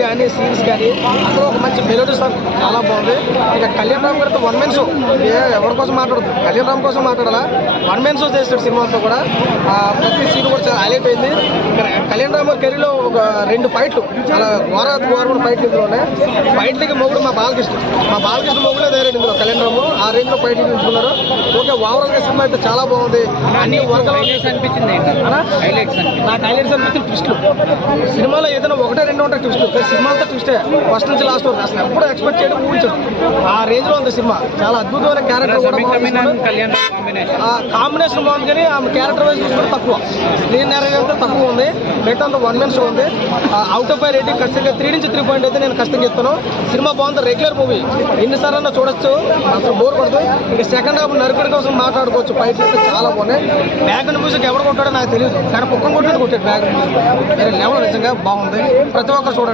కానీ సీన్స్ కానీ అసలు ఒక మంచి మెలోడీ సాంగ్ చాలా బాగుంది. ఇక కళ్యాణ్ రామ్ గారితో వన్ మెన్ షో ఎవరి కోసం మాట్లాడదు, కళ్యాణ్ రామ్ కోసం మాట్లాడాలా, వన్ మెన్ షో చేస్తాడు సినిమాతో కూడా. ప్రతి సీన్ కూడా చాలా హైలైట్ అయింది. కళ్యాణ్ రామ్ గారి కెరీర్లో ఒక 2 ఫైట్లు చాలా ఘోరమైన ఫైట్లు ఇందులోనే. ఫైట్లకి మొగుడు మా బాలకృష్ణ మొగుడే ధైర్యం ఇందులో కళ్యాణ్ రామ్ ఆ రేంజ్ లో ఫైట్లు తీసుకున్నారు. ఓకే, ఓవరాల్ గా సినిమా అయితే చాలా బాగుంది. అన్ని అనిపించింది నాకు హైలైట్స్ అనిపించిన ట్విస్ట్లు. సినిమాలో ఏదైనా 1-2 ఉంటాయి ట్విస్ట్లు, సినిమా అంతా ట్విస్టే ఫస్ట్ నుంచి లాస్ట్ వరకు. అసలు ఎప్పుడు ఎక్స్పెక్ట్ చేయడం ఊహించడం ఆ రేంజ్ లో ఉంది సినిమా. చాలా అద్భుతమైన క్యారెక్టర్ కూడా కాంబినేషన్ బాగుంది, కానీ ఆమె క్యారెక్టర్ వైజ్ చూసుకుంటే తక్కువ. స్క్రీన్ నేరంగా తక్కువ ఉంది. రైట్ అంతా వన్ మెన్ షో ఉంది. అవుట్ ఆఫ్ 5 రేటింగ్ ఖచ్చితంగా 3 నుంచి 3 పాయింట్ అయితే నేను ఖచ్చితంగా చెప్తాను. సినిమా బాగుంది, రెగ్యులర్ మూవీ ఎన్నిసార్లు చూడొచ్చు, అసలు బోర్ పడుతుంది. ఇక సెకండ్ హాఫ్ నరుకుడి కోసం మాట్లాడుకోవచ్చు. ఫైట్లు అయితే చాలా బాగున్నాయి. బ్యాక్గ్రౌండ్ మ్యూజిక్ ఎవరు కొట్టాడో నాకు తెలియదు, కానీ కుక్కం కొట్టాడు బ్యాక్గ్రౌండ్ మ్యూజిక్ వేరే లెవెల్. నిజంగా బాగుంది, ప్రతి ఒక్కరు చూడండి.